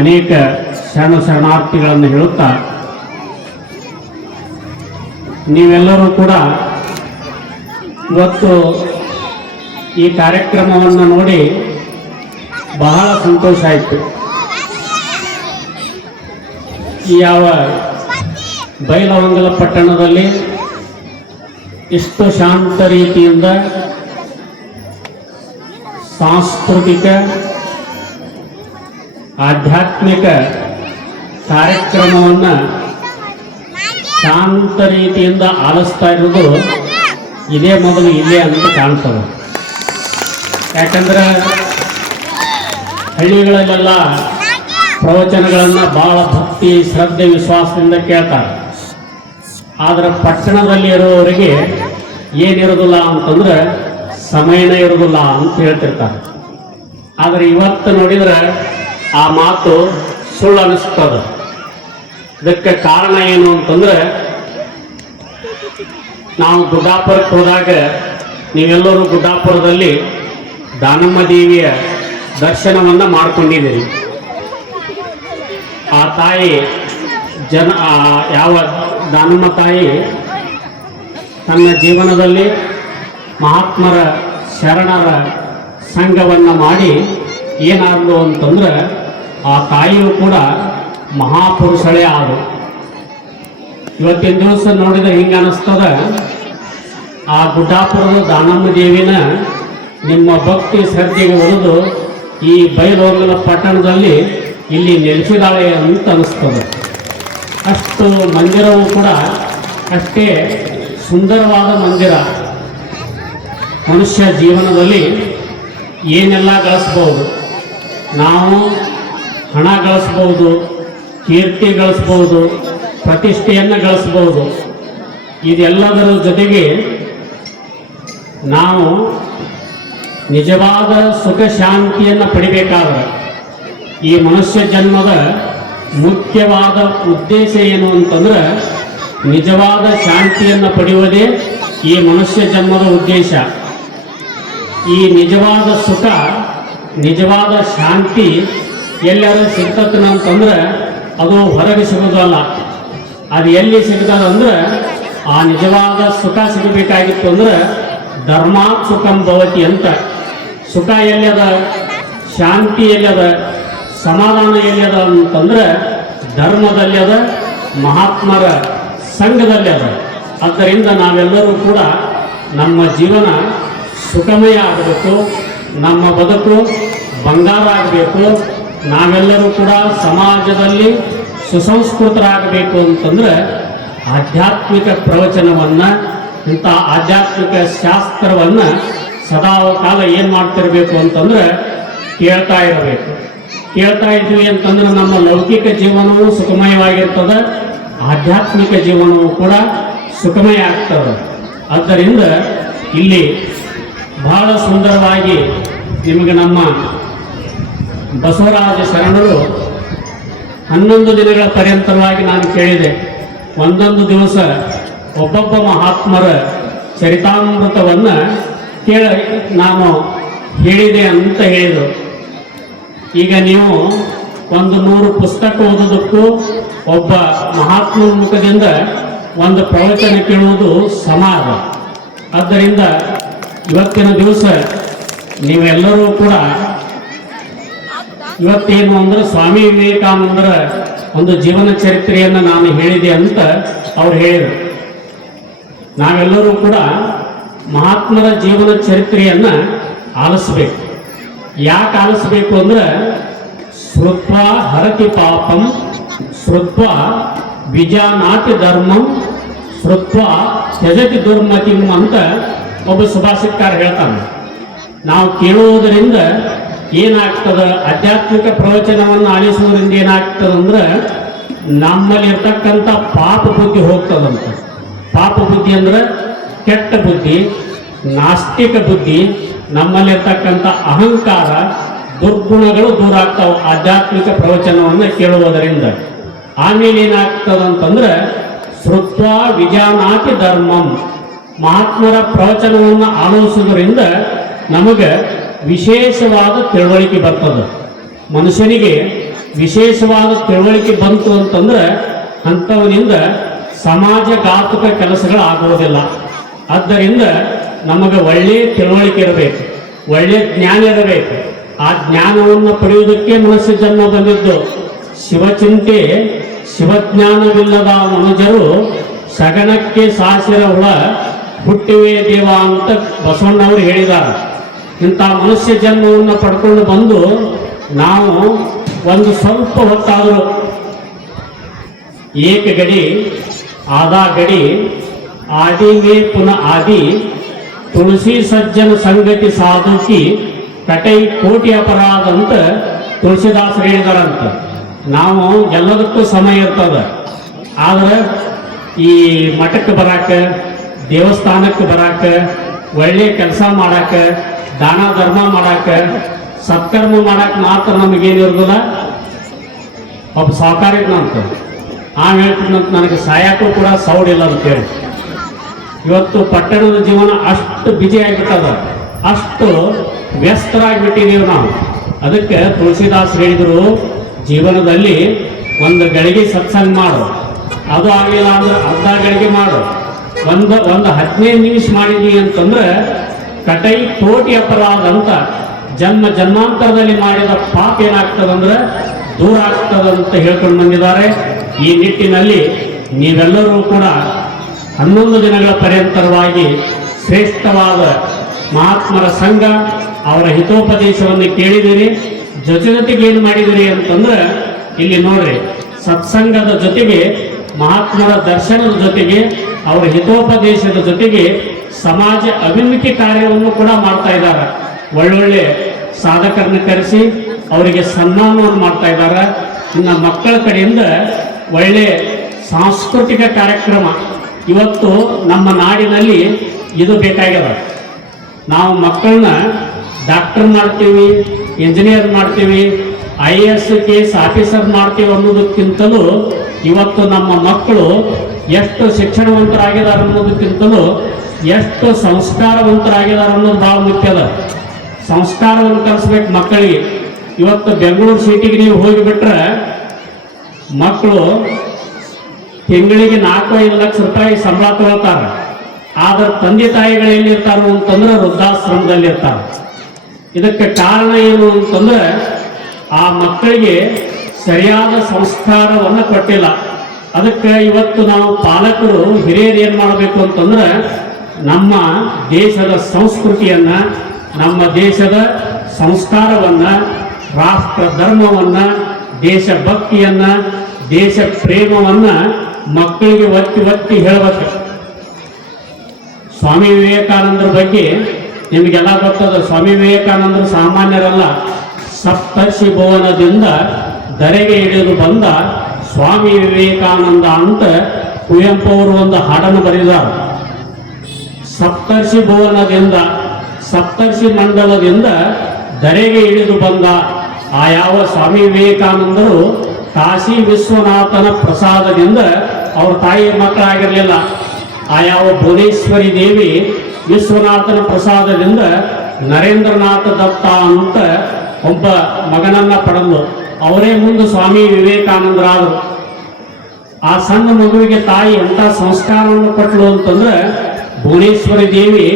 ಅನೇಕ ಶರಣ ಶರಣಾರ್ಥಿಗಳನ್ನು ಹೇಳುತ್ತಾ, ನೀವೆಲ್ಲರೂ ಕೂಡ ಇವತ್ತು ಈ ಕಾರ್ಯಕ್ರಮವನ್ನು ನೋಡಿ ಬಹಳ ಸಂತೋಷ ಆಯಿತು. ಯಾವ ಬೈಲವಂಗಲ ಪಟ್ಟಣದಲ್ಲಿ ಇಷ್ಟು ಶಾಂತ ರೀತಿಯಿಂದ ಸಾಂಸ್ಕೃತಿಕ ಆಧ್ಯಾತ್ಮಿಕ ಕಾರ್ಯಕ್ರಮವನ್ನು ಶಾಂತ ರೀತಿಯಿಂದ ಆಲಿಸ್ತಾ ಇರೋದು ಇದೇ ಮೊದಲು ಇಲ್ಲೇ ಅಂತ ಕಾಣ್ತದೆ. ಯಾಕಂದ್ರೆ ಹಳ್ಳಿಗಳಲ್ಲೆಲ್ಲ ಪ್ರವಚನಗಳನ್ನು ಬಹಳ ಭಕ್ತಿ, ಶ್ರದ್ಧೆ, ವಿಶ್ವಾಸದಿಂದ ಕೇಳ್ತಾರೆ. ಆದರೆ ಪಟ್ಟಣದಲ್ಲಿ ಇರುವವರಿಗೆ ಏನಿರೋದಿಲ್ಲ ಅಂತಂದ್ರೆ ಸಮಯನೇ ಇರೋದಿಲ್ಲ ಅಂತ ಹೇಳ್ತಿರ್ತಾರೆ. ಆದರೆ ಇವತ್ತು ನೋಡಿದ್ರೆ ಆ ಮಾತು ಸುಳ್ಳು ಅನಿಸ್ತದ ಇದಕ್ಕೆ ಕಾರಣ ಏನು ಅಂತಂದ್ರೆ, ನಾವು ಗುಡ್ಡಾಪುರಕ್ಕೆ ಹೋದಾಗ ನೀವೆಲ್ಲರೂ ಗುಡ್ಡಾಪುರದಲ್ಲಿ ದಾನಮ್ಮ ದೇವಿಯ ದರ್ಶನವನ್ನು ಮಾಡಿಕೊಂಡಿದ್ದೀರಿ. ಆ ತಾಯಿ ಜನ ಯಾವ ದಾನಮ್ಮ ತಾಯಿ ತನ್ನ ಜೀವನದಲ್ಲಿ ಮಹಾತ್ಮರ ಶರಣರ ಸಂಘವನ್ನು ಮಾಡಿ ಏನಾದ್ರು ಅಂತಂದ್ರೆ ಆ ತಾಯಿಯು ಕೂಡ ಮಹಾಪುರುಷಳೇ ಆದರು ಇವತ್ತಿನ ದಿವಸ ನೋಡಿದ ಹಿಂಗೆ ಅನಿಸ್ತದ. ಆ ಗುಡ್ಡಾಪುರದ ದಾನಮ್ಮ ದೇವಿನ ನಿಮ್ಮ ಭಕ್ತಿ ಶ್ರದ್ಧೆಗೆ ಒಲಿದು ಈ ಬೈಲೋಗಲ ಪಟ್ಟಣದಲ್ಲಿ ಇಲ್ಲಿ ನೆಲೆಸಿದಾಳೆ ಅಂತ ಅನಿಸ್ತದೆ. ಅಷ್ಟು ಮಂದಿರವೂ ಕೂಡ ಅಷ್ಟೇ ಸುಂದರವಾದ ಮಂದಿರ. ಮನುಷ್ಯ ಜೀವನದಲ್ಲಿ ಏನೆಲ್ಲ ಗಳಿಸ್ಬೋದು. ನಾವು ಹಣ ಗಳಿಸ್ಬೋದು, ಕೀರ್ತಿ ಗಳಿಸ್ಬೋದು, ಪ್ರತಿಷ್ಠೆಯನ್ನು ಗಳಿಸ್ಬೋದು. ಇದೆಲ್ಲದರ ಜೊತೆಗೆ ನಾವು ನಿಜವಾದ ಸುಖ ಶಾಂತಿಯನ್ನು ಪಡಿಬೇಕಾದ್ರೆ ಈ ಮನುಷ್ಯ ಜನ್ಮದ ಮುಖ್ಯವಾದ ಉದ್ದೇಶ ಏನು ಅಂತಂದ್ರೆ ನಿಜವಾದ ಶಾಂತಿಯನ್ನು ಪಡೆಯುವುದೇ ಈ ಮನುಷ್ಯ ಜನ್ಮದ ಉದ್ದೇಶ. ಈ ನಿಜವಾದ ಸುಖ, ನಿಜವಾದ ಶಾಂತಿ ಎಲ್ಲರೂ ಸಿಗ್ತತನ ಅಂತಂದ್ರೆ ಅದು ಹೊರಗೆ ಸಿಗೋದಲ್ಲ ಅದು ಎಲ್ಲಿ ಸಿಗ್ತದಂದ್ರೆ ಆ ನಿಜವಾದ ಸುಖ ಸಿಗಬೇಕಾಗಿತ್ತು ಅಂದ್ರೆ ಧರ್ಮಾತ್ ಸುಖಂ ಭವತಿ ಅಂತ. ಸುಖ ಎಲ್ಲದ ಶಾಂತಿ ಎಲ್ಲದ ಸಮಾಧಾನ ಎಲ್ಲದ ಅಂತಂದ್ರೆ ಧರ್ಮದಲ್ಲಿ ಅದ, ಮಹಾತ್ಮರ ಸಂಘದಲ್ಲಿ ಅದ. ಆದ್ದರಿಂದ ನಾವೆಲ್ಲರೂ ಕೂಡ ನಮ್ಮ ಜೀವನ ಸುಖಮಯ ಆಗಬೇಕು, ನಮ್ಮ ಬದುಕು ಬಂಗಾರ ಆಗಬೇಕು ನಾವೆಲ್ಲರೂ ಕೂಡ ಸಮಾಜದಲ್ಲಿ ಸುಸಂಸ್ಕೃತರಾಗಬೇಕು ಅಂತಂದ್ರೆ ಆಧ್ಯಾತ್ಮಿಕ ಪ್ರವಚನವನ್ನು, ಇಂಥ ಆಧ್ಯಾತ್ಮಿಕ ಶಾಸ್ತ್ರವನ್ನು ಸದಾ ಕಾಲ ಏನು ಮಾಡ್ತಿರ್ಬೇಕು ಅಂತಂದ್ರೆ ಕೇಳ್ತಾ ಇರಬೇಕು. ಕೇಳ್ತಾ ಇದ್ವಿ ಅಂತಂದ್ರೆ ನಮ್ಮ ಲೌಕಿಕ ಜೀವನವೂ ಸುಖಮಯವಾಗಿರ್ತದೆ, ಆಧ್ಯಾತ್ಮಿಕ ಜೀವನವೂ ಕೂಡ ಸುಖಮಯ ಆಗ್ತದೆ. ಆದ್ದರಿಂದ ಇಲ್ಲಿ ಬಹಳ ಸುಂದರವಾಗಿ ನಿಮಗೆ ನಮ್ಮ ಬಸವರಾಜ ಶರಣರು ಹನ್ನೊಂದು ದಿನಗಳ ಪರ್ಯಂತರವಾಗಿ ನಾನು ಕೇಳಿದೆ. ಒಂದೊಂದು ದಿವಸ ಒಬ್ಬೊಬ್ಬ ಮಹಾತ್ಮರ ಚರಿತಾಮೃತವನ್ನು ಕೇಳ ನಾನು ಹೇಳಿದೆ ಅಂತ ಹೇಳಿದರು. ಈಗ ನೀವು ಒಂದು ನೂರು ಪುಸ್ತಕ ಓದೋದಕ್ಕೂ ಒಬ್ಬ ಮಹಾತ್ಮ ಮುಖದಿಂದ ಒಂದು ಪ್ರವಚನ ಕೇಳುವುದು ಸಮಾನ ಆದ್ದರಿಂದ ಇವತ್ತಿನ ದಿವಸ ನೀವೆಲ್ಲರೂ ಕೂಡ ಇವತ್ತೇನು ಅಂದ್ರೆ ಸ್ವಾಮಿ ವಿವೇಕಾನಂದರ ಒಂದು ಜೀವನ ಚರಿತ್ರೆಯನ್ನು ನಾನು ಹೇಳಿದೆ ಅಂತ ಅವ್ರು ಹೇಳಿದರು. ನಾವೆಲ್ಲರೂ ಕೂಡ ಮಹಾತ್ಮರ ಜೀವನ ಚರಿತ್ರೆಯನ್ನ ಆಲಿಸ್ಬೇಕು. ಯಾಕೆ ಆಲಿಸ್ಬೇಕು ಅಂದ್ರೆ ಶ್ರುತ್ವ ಹರತಿ ಪಾಪಂ, ಶ್ರುತ್ವ ಬಿಜಾನಾತಿ ಧರ್ಮಂ, ಶ್ರುತ್ವ ತ್ಯಜತಿ ದುರ್ಮತಿಂ ಅಂತ ಒಬ್ಬ ಸುಭಾಷಿತಕಾರ ಹೇಳ್ತಾನೆ. ನಾವು ಕೇಳುವುದರಿಂದ ಏನಾಗ್ತದ? ಆಧ್ಯಾತ್ಮಿಕ ಪ್ರವಚನವನ್ನು ಆಲಿಸುವುದರಿಂದ ಏನಾಗ್ತದಂದ್ರೆ ನಮ್ಮಲ್ಲಿ ನಮ್ಮಲ್ಲಿರ್ತಕ್ಕಂಥ ಪಾಪ ಬುದ್ಧಿ ಹೋಗ್ತದಂತ. ಪಾಪ ಬುದ್ಧಿ ಅಂದ್ರೆ ಕೆಟ್ಟ ಬುದ್ಧಿ, ನಾಸ್ತಿಕ ಬುದ್ಧಿ, ನಮ್ಮಲ್ಲಿರ್ತಕ್ಕಂಥ ಅಹಂಕಾರ, ದುರ್ಗುಣಗಳು ದೂರ ಆಗ್ತಾವ ಆಧ್ಯಾತ್ಮಿಕ ಪ್ರವಚನವನ್ನು ಕೇಳುವುದರಿಂದ. ಆಮೇಲೆ ಏನಾಗ್ತದಂತಂದ್ರೆ ಶ್ರುತ್ವ ವಿಜಾನಾತಿ ಧರ್ಮಂ. ಮಹಾತ್ಮರ ಪ್ರವಚನವನ್ನು ಆಲೋಚಿಸುವುದರಿಂದ ನಮಗೆ ವಿಶೇಷವಾದ ತಿಳುವಳಿಕೆ ಬರ್ತದೆ. ಮನುಷ್ಯನಿಗೆ ವಿಶೇಷವಾದ ತಿಳುವಳಿಕೆ ಬಂತು ಅಂತಂದ್ರೆ ಅಂಥವನಿಂದ ಸಮಾಜಘಾತುಕ ಕೆಲಸಗಳು ಆಗುವುದಿಲ್ಲ ಆದ್ದರಿಂದ ನಮಗೆ ಒಳ್ಳೆಯ ತಿಳುವಳಿಕೆ ಇರಬೇಕು ಒಳ್ಳೆಯ ಜ್ಞಾನ ಇರಬೇಕು. ಆ ಜ್ಞಾನವನ್ನು ಪಡೆಯುವುದಕ್ಕೆ ಮನುಷ್ಯ ಜನ್ಮ ಬಂದಿದ್ದು. ಶಿವಚಿಂತೆ, ಶಿವಜ್ಞಾನವಿಲ್ಲದ ಮನುಜರು ಸಗಣಕ್ಕೆ ಸಾಸಿರ ಹುಳ ಹುಟ್ಟಿವೆ ದೇವ ಅಂತ ಬಸವಣ್ಣವರು ಹೇಳಿದ್ದಾರೆ. ಇಂಥ ಮನುಷ್ಯ ಜನ್ಮವನ್ನು ಪಡ್ಕೊಂಡು ಬಂದು ನಾವು ಒಂದು ಸ್ವಲ್ಪ ಹೊತ್ತಾದರೂ ಏಕ ಗಡಿ? ಆದ ಗಡಿ ಆದಿವೇ ಪುನಃ ಆದಿ, ತುಳಸಿ ಸಜ್ಜನ ಸಂಗತಿ ಸಾಧಿಸಿ ಕಟೈ ಕೋಟಿ ಅಪರಾಧ ಅಂತ ತುಳಸಿದಾಸ ಹೇಳಿದಾರಂತ. ನಾವು ಎಲ್ಲದಕ್ಕೂ ಸಮಯ ಇರ್ತದ. ಆದ್ರೆ ಈ ಮಠಕ್ಕೆ ಬರಾಕ, ದೇವಸ್ಥಾನಕ್ಕೆ ಬರಾಕ, ಒಳ್ಳೆ ಕೆಲಸ ಮಾಡಾಕ ದಾನ ಧರ್ಮ ಮಾಡಾಕ, ಸತ್ಕರ್ಮ ಮಾಡಾಕ ಮಾತ್ರ ನಮಗೇನಿರೋದಿಲ್ಲ ಒಬ್ಬ ಸಹಕಾರ ಇದ್ನಂತ ಆ ಹೇಳ್ತಿದ್ನಂತ ನನಗೆ ಸಾಯಕ್ಕೂ ಕೂಡ ಸೌಡಿಲ್ಲ ಅಂತ ಹೇಳಿ. ಇವತ್ತು ಪಟ್ಟಣದ ಜೀವನ ಅಷ್ಟು ಬಿಜಿ ಆಗಿಬಿಟ್ಟದ. ಅಷ್ಟು ವ್ಯಸ್ತರಾಗಿಬಿಟ್ಟಿದ್ದೀವಿ ನಾವು. ಅದಕ್ಕೆ ತುಳಸಿದಾಸ್ ಹೇಳಿದರು, ಜೀವನದಲ್ಲಿ ಒಂದು ಗಳಿಗೆ ಸತ್ಸಂಗ ಮಾಡು. ಅದು ಆಗಲಿಲ್ಲ ಅಂದ್ರೆ ಅರ್ಧ ಗಳಿಗೆ ಮಾಡು. ಒಂದು ಒಂದು ಹದಿನೈದು ನಿಮಿಷ ಮಾಡಿದ್ವಿ ಅಂತಂದ್ರೆ ಕಟೈ ಕೋಟಿ ಅಪರಾಧ ಅಂತ ಜನ್ಮ ಜನ್ಮಾಂತರದಲ್ಲಿ ಮಾಡಿದ ಪಾಪ ಏನಾಗ್ತದಂದ್ರೆ ದೂರ ಆಗ್ತದಂತ ಹೇಳ್ಕೊಂಡು ಬಂದಿದ್ದಾರೆ. ಈ ನಿಟ್ಟಿನಲ್ಲಿ ನೀವೆಲ್ಲರೂ ಕೂಡ ಹನ್ನೊಂದು ದಿನಗಳ ಪರ್ಯಂತರವಾಗಿ ಶ್ರೇಷ್ಠವಾದ ಮಹಾತ್ಮರ ಸಂಘ ಅವರ ಹಿತೋಪದೇಶವನ್ನು ಕೇಳಿದಿರಿ ಜೊತೆ ಜೊತೆಗೆ ಏನು ಮಾಡಿದಿರಿ ಅಂತಂದ್ರೆ ಇಲ್ಲಿ ನೋಡ್ರಿ, ಸತ್ಸಂಗದ ಜೊತೆಗೆ ಮಹಾತ್ಮರ ದರ್ಶನದ ಜೊತೆಗೆ ಅವರ ಹಿತೋಪದೇಶದ ಜೊತೆಗೆ ಸಮಾಜ ಅಭಿಮುಖಿ ಕಾರ್ಯವನ್ನು ಕೂಡ ಮಾಡ್ತಾ ಇದ್ದಾರೆ. ಒಳ್ಳೊಳ್ಳೆ ಸಾಧಕರನ್ನ ಕರೆಸಿ ಅವರಿಗೆ ಸನ್ಮಾನವನ್ನು ಮಾಡ್ತಾ ಇದ್ದಾರೆ. ಇನ್ನು ಮಕ್ಕಳ ಕಡೆಯಿಂದ ಒಳ್ಳೆ ಸಾಂಸ್ಕೃತಿಕ ಕಾರ್ಯಕ್ರಮ ಇವತ್ತು ನಮ್ಮ ನಾಡಿನಲ್ಲಿ ಇದು ಬೇಕಾಗ್ಯದ. ನಾವು ಮಕ್ಕಳನ್ನ ಡಾಕ್ಟರ್ ಮಾಡ್ತೀವಿ, ಇಂಜಿನಿಯರ್ ಮಾಡ್ತೀವಿ, I A S K S officer ಮಾಡ್ತೀವಿ ಅನ್ನೋದಕ್ಕಿಂತಲೂ ಇವತ್ತು ನಮ್ಮ ಮಕ್ಕಳು ಎಷ್ಟು ಶಿಕ್ಷಣವಂತರಾಗಿದ್ದಾರೆ ಅನ್ನೋದಕ್ಕಿಂತಲೂ ಎಷ್ಟು ಸಂಸ್ಕಾರವಂತರಾಗಿದ್ದಾರೆ ಅನ್ನೋದು ಭಾಳ ಮುಖ್ಯ ಅದ. ಸಂಸ್ಕಾರವನ್ನು ಕಲಿಸ್ಬೇಕು ಮಕ್ಕಳಿಗೆ. ಇವತ್ತು ಬೆಂಗಳೂರು ಸಿಟಿಗೆ ನೀವು ಹೋಗಿಬಿಟ್ರೆ ಮಕ್ಕಳು ತಿಂಗಳಿಗೆ ನಾಲ್ಕು ಐದು ಲಕ್ಷ ರೂಪಾಯಿ ಸಂಬಳ ತಗೊಳ್ತಾರೆ. ಆದ್ರೆ ತಂದೆ ತಾಯಿಗಳು ಎಲ್ಲಿರ್ತಾರೋ ಅಂತಂದ್ರೆ ವೃದ್ಧಾಶ್ರಮದಲ್ಲಿ ಇರ್ತಾರೆ. ಇದಕ್ಕೆ ಕಾರಣ ಏನು ಅಂತಂದ್ರೆ ಆ ಮಕ್ಕಳಿಗೆ ಸರಿಯಾದ ಸಂಸ್ಕಾರವನ್ನು ಕೊಟ್ಟಿಲ್ಲ. ಅದಕ್ಕೆ ಇವತ್ತು ನಾವು ಪಾಲಕರು ಹಿರಿಯರು ಏನು ಮಾಡಬೇಕು ಅಂತಂದ್ರೆ ನಮ್ಮ ದೇಶದ ಸಂಸ್ಕೃತಿಯನ್ನ, ನಮ್ಮ ದೇಶದ ಸಂಸ್ಕಾರವನ್ನ, ರಾಷ್ಟ್ರ ಧರ್ಮವನ್ನ, ದೇಶಭಕ್ತಿಯನ್ನ ದೇಶ ಪ್ರೇಮವನ್ನ ಮಕ್ಕಳಿಗೆ ಒತ್ತಿ ಒತ್ತಿ ಹೇಳಬೇಕು. ಸ್ವಾಮಿ ವಿವೇಕಾನಂದರ ಬಗ್ಗೆ ನಿಮಗೆಲ್ಲ ಗೊತ್ತದ, ಸ್ವಾಮಿ ವಿವೇಕಾನಂದರು ಸಾಮಾನ್ಯರಲ್ಲ. ಸಪ್ತರ್ಷಿ ಭವನದಿಂದ ಧರೆಗೆ ಹಿಡಿದು ಬಂದ ಸ್ವಾಮಿ ವಿವೇಕಾನಂದ ಅಂತ ಕುವೆಂಪು ಅವರು ಒಂದು ಹಾಡನ್ನು ಬರೆದಿದ್ದಾರೆ ಸಪ್ತರ್ಷಿ ಭುವನದಿಂದ, ಸಪ್ತರ್ಷಿ ಮಂಡಲದಿಂದ ಧರೆಗೆ ಇಳಿದು ಬಂದ ಆ ಯಾವ ಸ್ವಾಮಿ ವಿವೇಕಾನಂದರು ಕಾಶಿ ವಿಶ್ವನಾಥನ ಪ್ರಸಾದದಿಂದ ಅವ್ರ ತಾಯಿ ಮಕ್ಕಳಾಗಿರಲಿಲ್ಲ ಆ ಯಾವ ಭುವನೇಶ್ವರಿ ದೇವಿ ವಿಶ್ವನಾಥನ ಪ್ರಸಾದದಿಂದ ನರೇಂದ್ರನಾಥ ದತ್ತ ಅಂತ ಒಬ್ಬ ಮಗನನ್ನ ಪಡೆದು ಅವರೇ ಮುಂದೆ ಸ್ವಾಮಿ ವಿವೇಕಾನಂದರಾದರು. ಆ ಸಣ್ಣ ಮಗುವಿಗೆ ತಾಯಿ ಎಂಥ ಸಂಸ್ಕಾರವನ್ನು ಕೊಟ್ಟಳು ಅಂತಂದ್ರೆ ಭುವನೇಶ್ವರಿ ದೇವಿ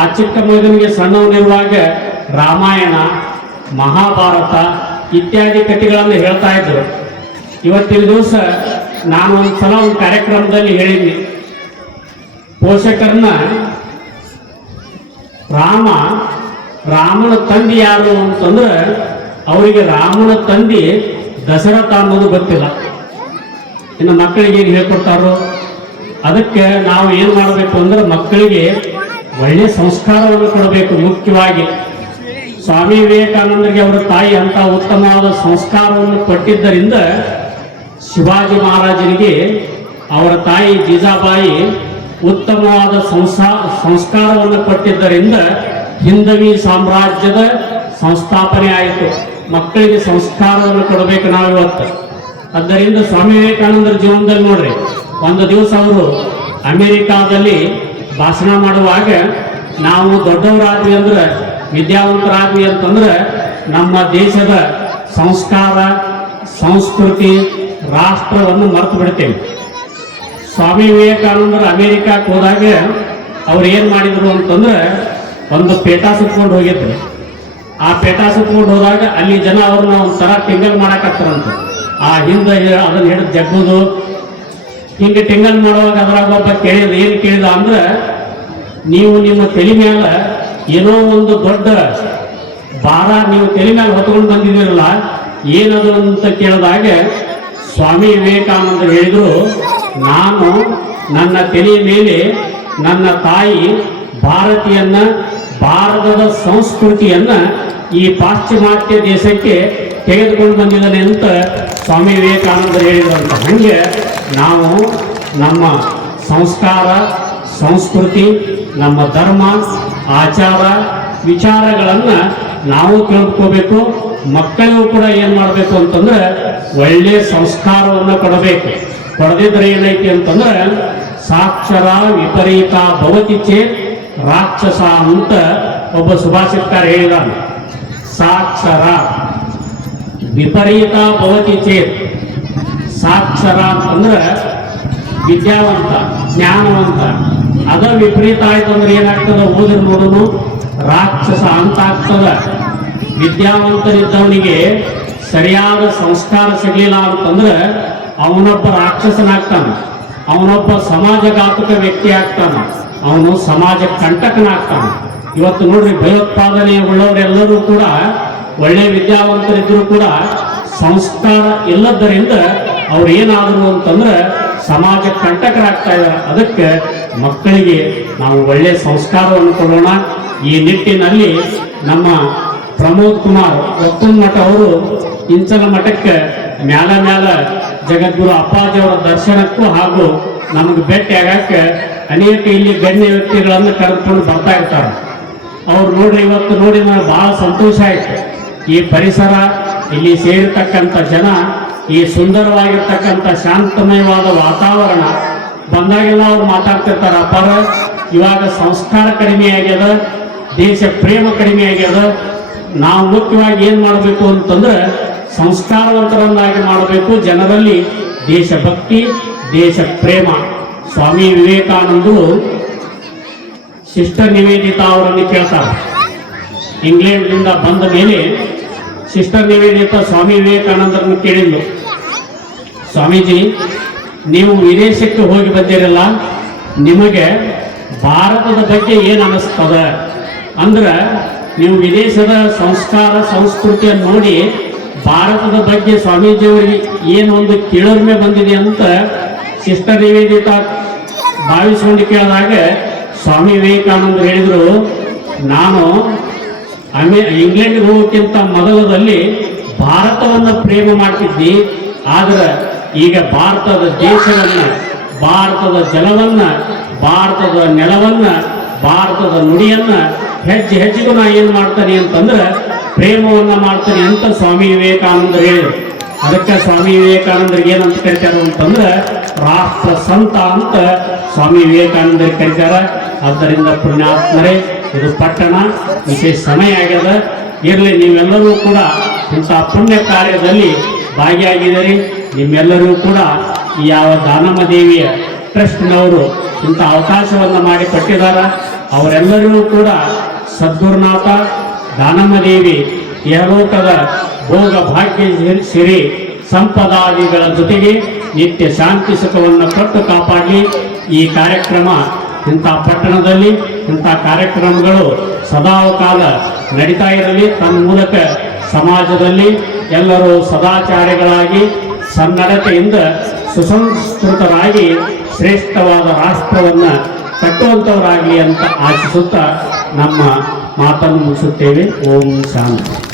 ಆ ಚಿಕ್ಕ ಮಗನಿಗೆ ಸಣ್ಣವನಿರುವಾಗ ರಾಮಾಯಣ, ಮಹಾಭಾರತ ಇತ್ಯಾದಿ ಕಥೆಗಳನ್ನು ಹೇಳ್ತಾ ಇದ್ರು. ಇವತ್ತಿನ ದಿವಸ ನಾನು ಒಂದು ಸಲ ಒಂದು ಕಾರ್ಯಕ್ರಮದಲ್ಲಿ ಹೇಳಿದ್ದೆ ಪೋಷಕರನ್ನ ರಾಮ, ರಾಮನ ತಂದೆ ಯಾರು ಅಂತಂದ್ರೆ ಅವರಿಗೆ ರಾಮನ ತಂದೆ ದಶರಥ ಅನ್ನೋದು ಗೊತ್ತಿಲ್ಲ. ಇನ್ನು ಮಕ್ಕಳಿಗೆ ಏನು ಹೇಳ್ಕೊಡ್ತಾರೋ? ಅದಕ್ಕೆ ನಾವು ಏನು ಮಾಡಬೇಕು ಅಂದ್ರೆ ಮಕ್ಕಳಿಗೆ ಒಳ್ಳೆಯ ಸಂಸ್ಕಾರವನ್ನು ಕೊಡಬೇಕು ಮುಖ್ಯವಾಗಿ. ಸ್ವಾಮಿ ವಿವೇಕಾನಂದರಿಗೆ ಅವರ ತಾಯಿ ಅಂತ ಉತ್ತಮವಾದ ಸಂಸ್ಕಾರವನ್ನು ಕೊಟ್ಟಿದ್ದರಿಂದ ಶಿವಾಜಿ ಮಹಾರಾಜರಿಗೆ ಅವರ ತಾಯಿ ಜೀಜಾಬಾಯಿ ಉತ್ತಮವಾದ ಸಂಸಾ, ಸಂಸ್ಕಾರವನ್ನು ಕೊಟ್ಟಿದ್ದರಿಂದ ಹಿಂದವಿ ಸಾಮ್ರಾಜ್ಯದ ಸಂಸ್ಥಾಪನೆ ಆಯಿತು. ಮಕ್ಕಳಿಗೆ ಸಂಸ್ಕಾರವನ್ನು ಕೊಡಬೇಕು ನಾವು ಇವತ್ತು ಆದ್ದರಿಂದ ಸ್ವಾಮಿ ವಿವೇಕಾನಂದರ ಜೀವನದಲ್ಲಿ ನೋಡ್ರಿ ಒಂದು ದಿವಸ ಅವರು ಅಮೆರಿಕಾದಲ್ಲಿ ಭಾಷಣ ಮಾಡುವಾಗ ನಾವು ದೊಡ್ಡವರಾದ್ವಿ ಅಂದ್ರೆ ವಿದ್ಯಾವಂತರಾದ್ವಿ ಅಂತಂದ್ರೆ ನಮ್ಮ ದೇಶದ ಸಂಸ್ಕಾರ, ಸಂಸ್ಕೃತಿ, ರಾಷ್ಟ್ರವನ್ನು ಮರೆತು ಬಿಡ್ತೇವೆ. ಸ್ವಾಮಿ ವಿವೇಕಾನಂದರು ಅಮೆರಿಕಕ್ಕೆ ಹೋದಾಗ ಅವ್ರು ಏನು ಮಾಡಿದ್ರು ಅಂತಂದ್ರೆ ಒಂದು ಪೇಟ ಸುತ್ಕೊಂಡು ಹೋಗಿದ್ರು. ಆ ಪೇಟ ಸುತ್ಕೊಂಡು ಹೋದಾಗ ಅಲ್ಲಿ ಜನ ಅವ್ರನ್ನ ಒಂಥರ ಟಿಂಗಲ್ ಮಾಡಾಕತ್ತಾರಂತ ಆ ಹಿಂದೆ ಅದನ್ನ ಹಿಡಿದು ಜಗ್ಗುದು ಹಿಂಗೆ ಟಿಂಗಲ್ ಮಾಡುವಾಗ ಅದ್ರಾಗ ಒಬ್ಬ ಕೇಳಿದ, ಏನು ಕೇಳಿದ ಅಂದ್ರೆ, ನೀವು ನಿಮ್ಮ ತಲೆ ಮೇಲೆ ಏನೋ ಒಂದು ದೊಡ್ಡ ಭಾರ ನೀವು ತಲೆ ಮೇಲೆ ಹೊತ್ಕೊಂಡು ಬಂದಿದ್ದೀರಲ್ಲ, ಏನದು ಅಂತ ಕೇಳಿದಾಗ ಸ್ವಾಮಿ ವಿವೇಕಾನಂದ ಹೇಳಿದ್ರು, ನಾನು ನನ್ನ ತಲೆಯ ಮೇಲೆ ನನ್ನ ತಾಯಿ ಭಾರತೀಯನ್ನ, ಭಾರತದ ಸಂಸ್ಕೃತಿಯನ್ನ ಈ ಪಾಶ್ಚಿಮಾತ್ಯ ದೇಶಕ್ಕೆ ತೆಗೆದುಕೊಂಡು ಬಂದಿದ್ದಾನೆ ಅಂತ ಸ್ವಾಮಿ ವಿವೇಕಾನಂದರು ಹೇಳಿದ್ರಂತ ಹಂಗೆ ನಾವು ನಮ್ಮ ಸಂಸ್ಕಾರ, ಸಂಸ್ಕೃತಿ, ನಮ್ಮ ಧರ್ಮ, ಆಚಾರ, ವಿಚಾರಗಳನ್ನು ನಾವು ತಿಳ್ಕೋಬೇಕು. ಮಕ್ಕಳಿಗೂ ಕೂಡ ಏನು ಮಾಡಬೇಕು ಅಂತಂದ್ರೆ ಒಳ್ಳೆಯ ಸಂಸ್ಕಾರವನ್ನು ಕೊಡಬೇಕು. ಕೊಡದಿದ್ರೆ ಏನೈತಿ ಅಂತಂದ್ರೆ ಸಾಕ್ಷರ ವಿಪರೀತ ಭವತಿ ಚೇತ್ ರಾಕ್ಷಸ ಅಂತ ಒಬ್ಬ ಸುಭಾಷಿತ್ಕಾರ ಹೇಳಿದಾನೆ. ಸಾಕ್ಷರ ವಿಪರೀತ ಭವತಿ ಚೇತ್ ಸಾಕ್ಷರ ಅಂತಂದ್ರೆ ವಿದ್ಯಾವಂತ, ಜ್ಞಾನವಂತ. ಅದ ವಿಪರೀತ ಆಯ್ತು ಅಂದ್ರೆ ಏನಾಗ್ತದ? ಓದಿರ್ ನೋಡುನು ರಾಕ್ಷಸ ಅಂತ ಆಗ್ತದ. ವಿದ್ಯಾವಂತನಿದ್ದವನಿಗೆ ಸರಿಯಾದ ಸಂಸ್ಕಾರ ಸಿಗಲಿಲ್ಲ ಅಂತಂದ್ರೆ ಅವನೊಬ್ಬ ರಾಕ್ಷಸನಾಗ್ತಾನ. ಅವನೊಬ್ಬ ಸಮಾಜಘಾತಕ ವ್ಯಕ್ತಿ ಆಗ್ತಾನ. ಅವನು ಸಮಾಜ ಕಂಟಕನಾಗ್ತಾನ. ಇವತ್ತು ನೋಡ್ರಿ ಭಯೋತ್ಪಾದನೆ ಉಳ್ಳವರೆಲ್ಲರೂ ಕೂಡ, ಒಳ್ಳೆ ವಿದ್ಯಾವಂತರಿದ್ದರೂ ಕೂಡ ಸಂಸ್ಕಾರ ಇಲ್ಲದರಿಂದ ಅವ್ರು ಏನಾದ್ರು ಅಂತಂದ್ರೆ ಸಮಾಜ ಕಂಟಕರಾಗ್ತಾ ಇದ್ದಾರೆ. ಅದಕ್ಕೆ ಮಕ್ಕಳಿಗೆ ನಾವು ಒಳ್ಳೆ ಸಂಸ್ಕಾರವನ್ನು ಕೊಡೋಣ. ಈ ನಿಟ್ಟಿನಲ್ಲಿ ನಮ್ಮ ಪ್ರಮೋದ್ ಕುಮಾರ್ ಒತ್ತುನ್ ಮಠ ಅವರು ಇಂಚನ ಮಠಕ್ಕೆ ಮ್ಯಾಲ ಮ್ಯಾಲ ಜಗದ್ಗುರು ಅಪ್ಪಾಜಿ ಅವರ ದರ್ಶನಕ್ಕೂ ಹಾಗೂ ನಮಗೆ ಭೇಟಿ ಆಗಕ್ಕೆ ಅನೇಕ ಇಲ್ಲಿ ಗಣ್ಯ ವ್ಯಕ್ತಿಗಳನ್ನು ಕರೆದುಕೊಂಡು ಬರ್ತಾ ಇರ್ತಾರೆ. ಅವ್ರು ನೋಡ್ರಿ, ಇವತ್ತು ನೋಡಿ ನನಗೆ ಬಹಳ ಸಂತೋಷ ಆಯಿತು. ಈ ಪರಿಸರ, ಇಲ್ಲಿ ಸೇರಿರ್ತಕ್ಕಂಥ ಜನ ಈ ಸುಂದರವಾಗಿರ್ತಕ್ಕಂಥ ಶಾಂತಮಯವಾದ ವಾತಾವರಣ, ಬಂದಾಗೆಲ್ಲ ಅವ್ರು ಮಾತಾಡ್ತಿರ್ತಾರೆ ಅಪಾರ ಇವಾಗ ಸಂಸ್ಕಾರ ಕಡಿಮೆ ಆಗ್ಯದ, ದೇಶ ಪ್ರೇಮ ಕಡಿಮೆ ಆಗ್ಯದ, ನಾವು ಮುಖ್ಯವಾಗಿ ಏನು ಮಾಡಬೇಕು ಅಂತಂದ್ರೆ ಸಂಸ್ಕಾರವಂತರನ್ನಾಗಿ ಮಾಡಬೇಕು, ಜನರಲ್ಲಿ ದೇಶಭಕ್ತಿ ದೇಶ ಪ್ರೇಮ. ಸ್ವಾಮಿ ವಿವೇಕಾನಂದರು ಸಿಸ್ಟರ್ ನಿವೇದಿತಾ ಅವರನ್ನು ಕೇಳ್ತಾರೆ. ಇಂಗ್ಲೆಂಡ್ನಿಂದ ಬಂದ ಮೇಲೆ ಸಿಸ್ಟರ್ ನಿವೇದಿತಾ ಸ್ವಾಮಿ ವಿವೇಕಾನಂದರನ್ನು ಕೇಳಿದ್ಲು. ಸ್ವಾಮೀಜಿ, ನೀವು ವಿದೇಶಕ್ಕೆ ಹೋಗಿ ಬಂದಿರಲ್ಲ, ನಿಮಗೆ ಭಾರತದ ಬಗ್ಗೆ ಏನು ಅನಿಸ್ತದ? ಅಂದ್ರೆ ನೀವು ವಿದೇಶದ ಸಂಸ್ಕಾರ ಸಂಸ್ಕೃತಿಯನ್ನು ನೋಡಿ ಭಾರತದ ಬಗ್ಗೆ ಸ್ವಾಮೀಜಿಯವರಿಗೆ ಏನು ಒಂದು ಕೀಳರಿಮೆ ಬಂದಿದೆ ಅಂತ ಸಿಸ್ಟರ್ ನಿವೇದಿತಾ ಭಾವಿಸ್ಕೊಂಡು ಕೇಳಿದಾಗ ಸ್ವಾಮಿ ವಿವೇಕಾನಂದ ಹೇಳಿದರು, ನಾನು ಅಮೇ, ಇಂಗ್ಲೆಂಡ್ಗೆ ಹೋಗೋಕ್ಕಿಂತ ಮೊದಲದಲ್ಲಿ ಭಾರತವನ್ನು ಪ್ರೇಮ ಮಾಡ್ತಿದ್ದಿ, ಆದ್ರೆ ಈಗ ಭಾರತದ ದೇಶವನ್ನ, ಭಾರತದ ಜಲವನ್ನ, ಭಾರತದ ನೆಲವನ್ನ, ಭಾರತದ ನುಡಿಯನ್ನ ಹೆಜ್ಜೆ ಹೆಜ್ಜೆಗೂ ನಾ ಏನು ಮಾಡ್ತಾನೆ ಅಂತಂದ್ರೆ ಪ್ರೇಮವನ್ನ ಮಾಡ್ತಾನೆ ಅಂತ ಸ್ವಾಮಿ ವಿವೇಕಾನಂದರು ಹೇಳಿದರು. ಅದಕ್ಕೆ ಸ್ವಾಮಿ ವಿವೇಕಾನಂದರಿಗೆ ಏನಂತ ಕರಿತಾರೆ ಅಂತಂದ್ರೆ ರಾಷ್ಟ್ರ ಸಂತ ಅಂತ ಸ್ವಾಮಿ ವಿವೇಕಾನಂದರಿಗೆ ಕರಿತಾರೆ. ಆದ್ದರಿಂದ ಪುಣ್ಯಾತ್ಮರೇ, ಇದು ಪಟ್ಟಣ ವಿಶೇಷ ಸಮಯ ಆಗ್ಯದ. ಇರಲಿ, ನೀವೆಲ್ಲರೂ ಕೂಡ ಇಂಥ ಪುಣ್ಯ ಕಾರ್ಯದಲ್ಲಿ ಭಾಗಿಯಾಗಿದ್ದೀರಿ. ನಿಮ್ಮೆಲ್ಲರಿಗೂ ಕೂಡ ಯಾವ ದಾನಮ್ಮ ದೇವಿಯ ಟ್ರಸ್ಟ್ನವರು ಇಂಥ ಅವಕಾಶವನ್ನು ಮಾಡಿ ಕೊಟ್ಟಿದ್ದಾರೆ ಅವರೆಲ್ಲರಿಗೂ ಕೂಡ ಸದ್ಗುರುನಾಥ ದಾನಮದೇವಿ ಯಹಲೋಕದ ಭೋಗ ಭಾಗ್ಯ ಸಿರಿ ಸಂಪದಾದಿಗಳ ಜೊತೆಗೆ ನಿತ್ಯ ಶಾಂತಿ ಸುಖವನ್ನು ಕೊಟ್ಟು ಕಾಪಾಡಲಿ. ಈ ಕಾರ್ಯಕ್ರಮ ಇಂಥ ಪಟ್ಟಣದಲ್ಲಿ ಇಂಥ ಕಾರ್ಯಕ್ರಮಗಳು ಸದಾಕಾಲ ನಡೀತಾ ಇರಲಿ. ತನ್ನ ಮೂಲಕ ಸಮಾಜದಲ್ಲಿ ಎಲ್ಲರೂ ಸದಾಚಾರಿಗಳಾಗಿ ಸನ್ನಡತೆಯಿಂದ ಸುಸಂಸ್ಕೃತರಾಗಿ ಶ್ರೇಷ್ಠವಾದ ರಾಷ್ಟ್ರವನ್ನು ಕಟ್ಟುವಂಥವರಾಗಲಿ ಅಂತ ಆಶಿಸುತ್ತಾ ನಮ್ಮ ಮಾತನ್ನು ಮುಗಿಸುತ್ತೇವೆ. ಓಂ ಶಾಂತಿ.